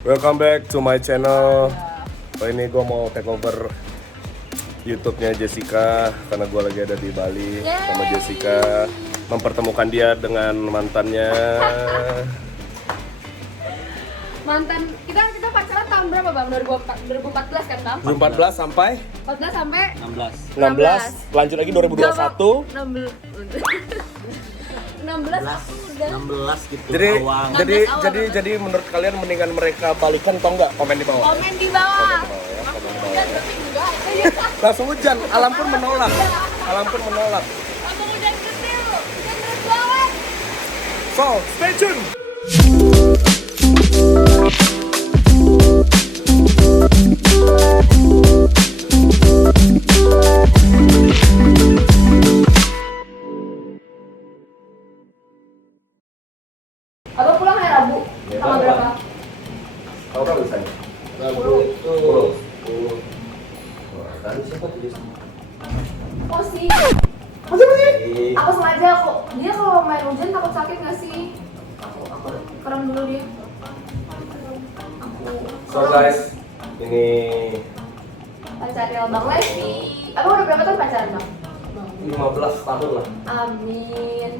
Welcome back to my channel. Kali ini gue mau take over YouTube-nya Jessica karena gue lagi ada di Bali sama Jessica, mempertemukan dia dengan mantannya. Mantan kita pacaran tahun berapa bang? 2014 kan bang? 2014 sampai 14 sampai 16, lanjut lagi 2021. 16 aku udah 16 gitu Jadi awal. jadi menurut kalian mendingan mereka balikan atau enggak? Komen di bawah. komen di bawah. Komen di bawah Hujan ya. tapi enggak. Langsung hujan, alam pun menolak. Alam pun menolak. Langsung hujan kecil. Hujan terus banget. So, stay tune. Abang pulang hari Rabu. Ya, Tanggal Bang. berapa? Tahu kan misalnya? Rabu itu 10. Tadi siapa tuh dia? Oh sih. Masih. Aku sengaja kok. Dia kalau main hujan takut sakit nggak sih? Aku kerem dulu dia. So guys, ini Pacarnya Bang Levi. Abang udah berapa tahun pacaran bang? 15 tahun lah. Amin.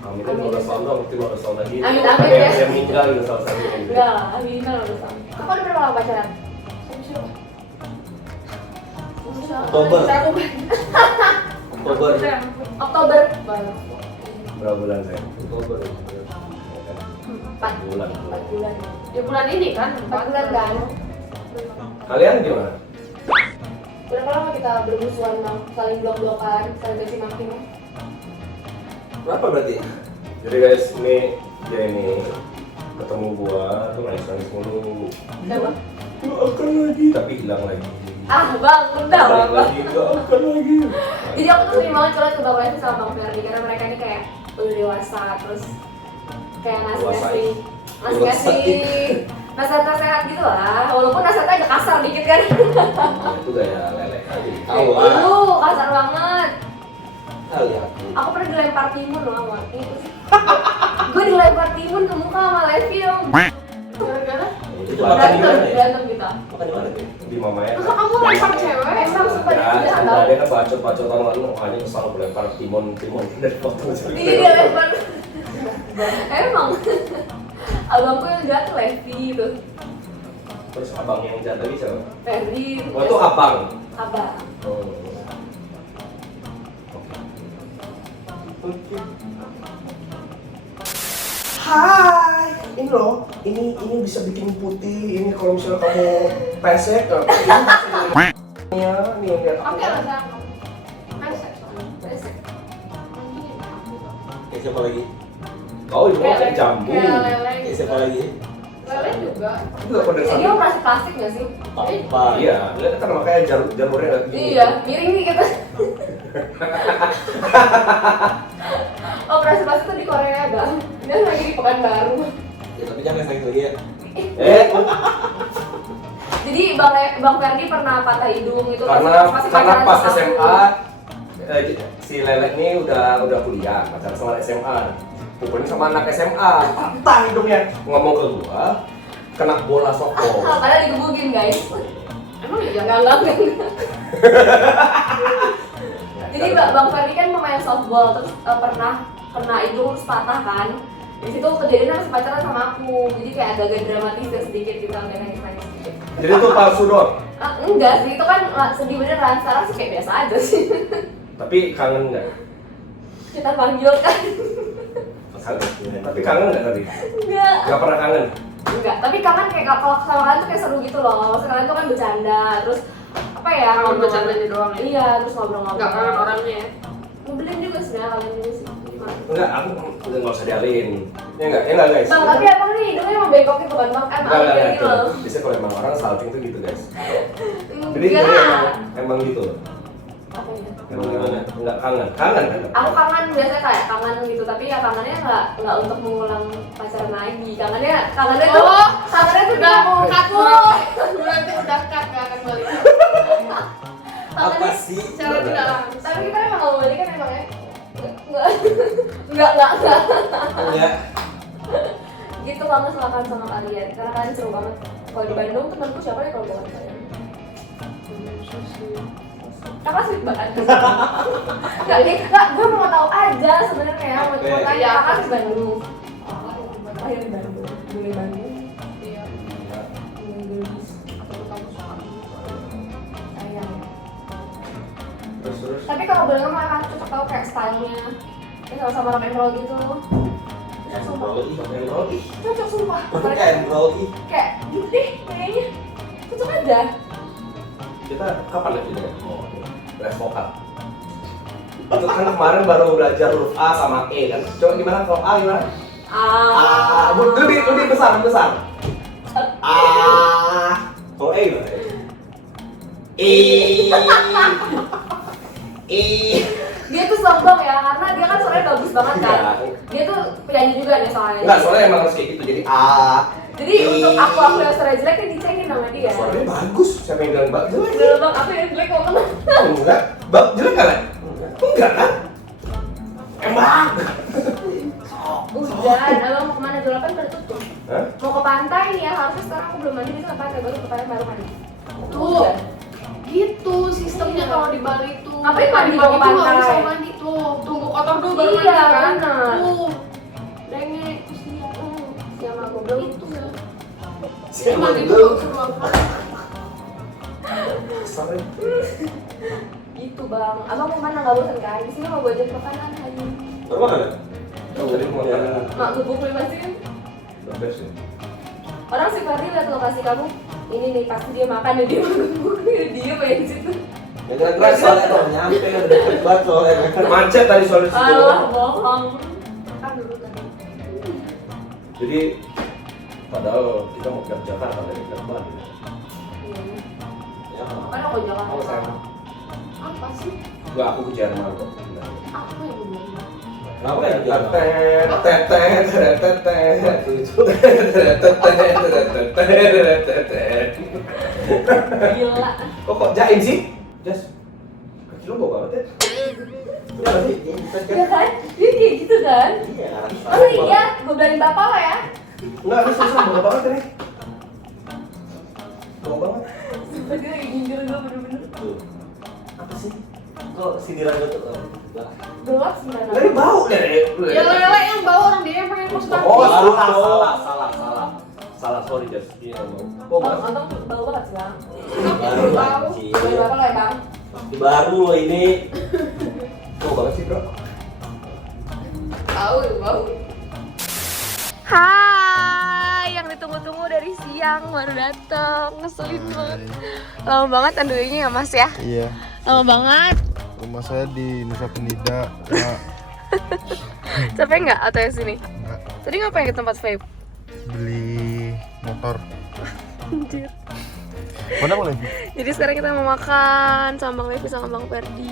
Kami kan 15 tahun dong, 15 tahun lagi. Amin, amin, ya. Yang meninggal gitu salah satu. Enggak lah, amin kan udah sama. Kakak udah berapa lama pacaran? Oktober. Oktober. Oktober. Oktober. Berapa bulan saya? Oktober. 4 Bulan. 4 bulan. Ya bulan ini kan? 4 bulan kan? Kalian gimana? Berapa lama kita bermusuhan bang? Saling blok-blokan, saling maki-maki bang? Berapa berarti? Jadi guys, ini dia ini ketemu gua tuh nangis mulu. Siapa? Gak akan lagi, tapi hilang lagi. Ah bang, udah Balik bang. lagi, gak akan lagi. Jadi aku tuh sering banget curhat ke Bang Levi sama Bang Ferdi karena mereka ini kayak udah dewasa, terus kayak ngasih-ngasih nasihat-nasihat gitu lah, walaupun nasihatnya agak kasar dikit kan. Itu gaya lelek aja. Tahu lah. Kasar banget. Kali aku. Aku pernah dilempar timun loh sama itu sih. Gue dilempar timun ke muka sama Levi dong. Gara-gara Itu makan di mana ya? berantem kita. Makan di mana tuh? Di mamanya. Masa kamu lempar cewek? Emang suka dia Ya, jahat sebenarnya tau. dia kan bacot tahun lalu makanya kesal gue lempar timun dari foto. Iya dia lempar. Emang. Abangku yang jahat tuh Levi gitu. Terus abang yang jahat tadi siapa? Ferdi. Oh itu abang. Abang. Oh. Hai, ini loh, ini bisa bikin putih. Ini kalau misalnya kamu pesek, ya, ini yang lihat aku. Oke lah sekarang. Pesek soalnya. Pesek. Kayak siapa lagi? Oh itu kan kayak jambu. Kayak lele Kayak gitu. siapa lagi? Lele juga. Itu gak pada Ini operasi plastik gak sih? Apa? Iya, lihat kan makanya jamurnya nggak gini. Iya, miring nih kita. Operasi plastik tuh di Korea bang. Dia lagi di Pekanbaru. Ya tapi jangan sakit lagi ya. Jadi Bang Ferdi pernah patah hidung itu Karena masih karena pacaran pas sama aku. SMA si Lelek ini udah kuliah pacaran sama SMA. Pukulin sama anak SMA, patah hidungnya. Ngomong ke gua, kena bola softball. Padahal digebukin guys. Emang iya? Enggak. Jadi Bang Ferdi kan pemain softball terus pernah kena hidung terus patah kan. Di situ kejadiannya masih pacaran sama aku. Jadi kayak agak dramatis sedikit gitu, agak nangis-nangis sedikit. Jadi itu palsu doang. Enggak sih, itu kan sedih beneran. Sekarang sih kayak biasa aja sih. Tapi kangen nggak? Kita panggil kan. Tapi kangen nggak tadi? Enggak. Nggak pernah kangen. Enggak, tapi kangen kayak kalau sama kalian tuh kayak seru gitu loh. Maksudnya kalian tuh kan bercanda, terus apa ya? Kangen ngobrol- bercandanya doang ya? Iya, terus ngobrol-ngobrol. Enggak kangen orangnya ya? Ngebelin juga sebenarnya kalian juga sih. Enggak, aku nggak usah dialin. Ya enggak guys. Bang, tapi abang nih hidungnya emang bengkok gitu kan bang? Enggak Gitu itu. loh. Biasanya kalau emang orang salting tuh gitu guys. Jadi Enggak. emang gitu. Apa ya? Emang gimana? Enggak kangen kan? Aku kangen biasanya kayak kangen gitu, tapi ya kangennya nggak untuk mengulang pacaran lagi. Kangennya tuh Oh, kangennya tuh udah mau cut berarti udah cut gak akan balik. Apa sih? Secara tidak langsung. Tapi kita emang nggak mau balikan emang ya? Enggak. Enggak. Gitu banget sama kan sama kalian karena kalian seru banget. Kalau di Bandung temanku siapa ya kalau bukan kalian? Kakak sweet banget. Nggak, gue mau tahu aja sebenarnya ya. Mau tanya kakak di Bandung. Lahir di Bandung, dulu di Bandung. Iya. Gelis. Kamu suka. Sayang. Terus. Tapi kalau boleh ngomong kakak cocok tahu kayak stylenya. Ya sama-sama rock and roll gitu. Sumpah. Cocok sumpah. Kayak gitu deh kayaknya. Cocok aja. Kita kapan lagi deh? Oh, les vokal. Itu kan kemarin baru belajar huruf A sama E kan. Coba gimana kalau A gimana? Lebih besar. Kalau E gimana? Dia tuh sombong ya, karena dia kan suaranya bagus banget kan. Iya. Dia tuh penyanyi juga nih soalnya. Enggak, soalnya emang harus kayak gitu. Jadi A. Jadi untuk aku yang suara jelek kan dicengin sama dia. Suaranya bagus. Siapa yang bilang bagus? Udah bang, aku yang jelek kok kena. Enggak. Jelek kan? Enggak kan? Emang. Hujan, abang mau kemana? Jam 8 udah tutup. Hah? Mau ke pantai nih ya, harusnya sekarang aku belum mandi, bisa ke pantai, baru ke pantai baru mandi. Tuh. Hujan. Gitu sistemnya kalau di Bali tuh. Ngapain mandi Di kalau Bali ke tuh nggak pantai? usah mandi tuh. Tunggu kotor dulu baru Iya, mandi kan. benar. Tuh. Dengek terus dia. Siapa aku belum? Itu ya. Siapa Mandi dulu? tuh seru banget. Sorry. Gitu bang, abang mau mana nggak bosan kan? Di sini mau gue ajak makanan lagi. Baru makan ya? Tadi mau makan. Mak gubuk 5 sim. The best ya. Orang si Fardi lihat lokasi kamu, ini nih pasti dia makan dan dia gubuk, dia pengen di situ. Ya kira-kira soalnya tuh nyampe udah deket banget soalnya. Macet tadi soalnya di situ. Allah bohong. Kan dulu tadi. Jadi padahal kita mau ke Jakarta dari Bali. Iya. Ya. Mana kok Jakarta? Apa sayang? Apa sih? Enggak, aku ke Jerman kok. Apa yang belum? Kenapa ya? Gila. Kok jaim sih? Jas, kaki lu bau banget ya? Iya sih? Iya kan? Dia kayak gitu kan? Iya. Oh iya, gue bilangin bapak lah ya. Enggak, ini susah bau banget ini. Bau banget. Sumpah dia lagi nyindir gue bener-bener. Tuh. Apa sih? Kok sindiran gue tuh? Gelap sebenarnya. Ini bau deh. Ya lele yang bawa orang dia yang pengen kos kaki. Oh, salah, sorry Jas. Iya, bau. Bang, abang bau banget sih bang. Baru Bau. Bilangin bapak lah ya bang. baru loh ini. Bau banget sih, Bro. Tahu bau. Hai, yang ditunggu-tunggu dari siang baru datang, ngeselin banget. Lama banget anduinya ya mas ya? Iya, Lama banget. rumah saya di Nusa Penida. Nah, Capek nggak atau yang sini? nggak Tadi ngapain ke tempat vape? beli motor. Anjir. Mana boleh? Jadi sekarang kita mau makan sama Bang Levi sama Bang Ferdi.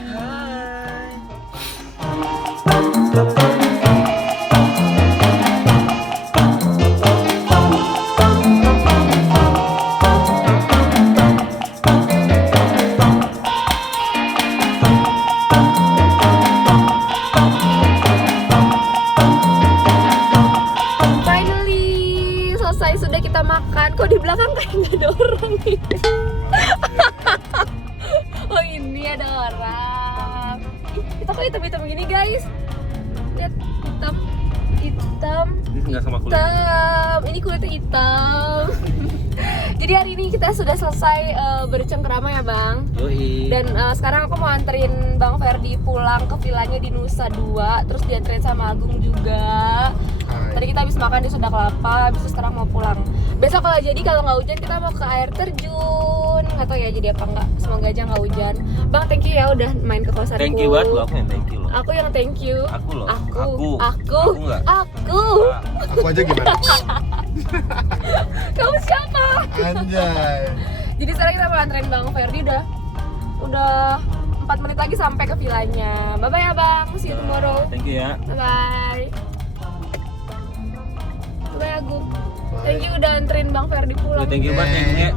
Finally, selesai sudah kita makan. Kok di belakang kayak nggak ada orang nih? Oh ini ada orang. Ih, kita kok hitam-hitam gini guys. Lihat hitam. Ini nggak sama kulit. Hitam. Ini kulitnya hitam. Jadi hari ini kita sudah selesai bercengkerama ya bang. Yoi. Dan sekarang aku mau anterin Bang Ferdi pulang ke villanya di Nusa 2. Terus dianterin sama Agung juga. Tadi kita habis makan di Sunda Kelapa, habis itu sekarang mau pulang. Besok kalau jadi kalau nggak hujan kita mau ke air terjun. Nggak tahu ya jadi apa nggak. Semoga aja nggak hujan. Bang thank you ya udah main ke kosanku. Thank you banget, aku yang thank you loh. Aku yang thank you. Aku loh. Aku nggak. Aku. Aku aja gimana? Kamu siapa? Anjay. Jadi sekarang kita mau anterin Bang Ferdi udah 4 menit lagi sampai ke villanya. Bye bye ya Bang. See you tomorrow. Thank you ya. Bye bye. Bye Agung. Thank you udah anterin Bang Ferdi pulang. Thank you banget ya.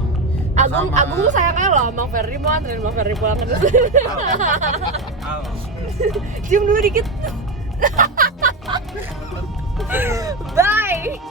Agung sayangnya loh Bang Ferdi mau anterin Bang Ferdi pulang terus. Cium dulu dikit. Bye.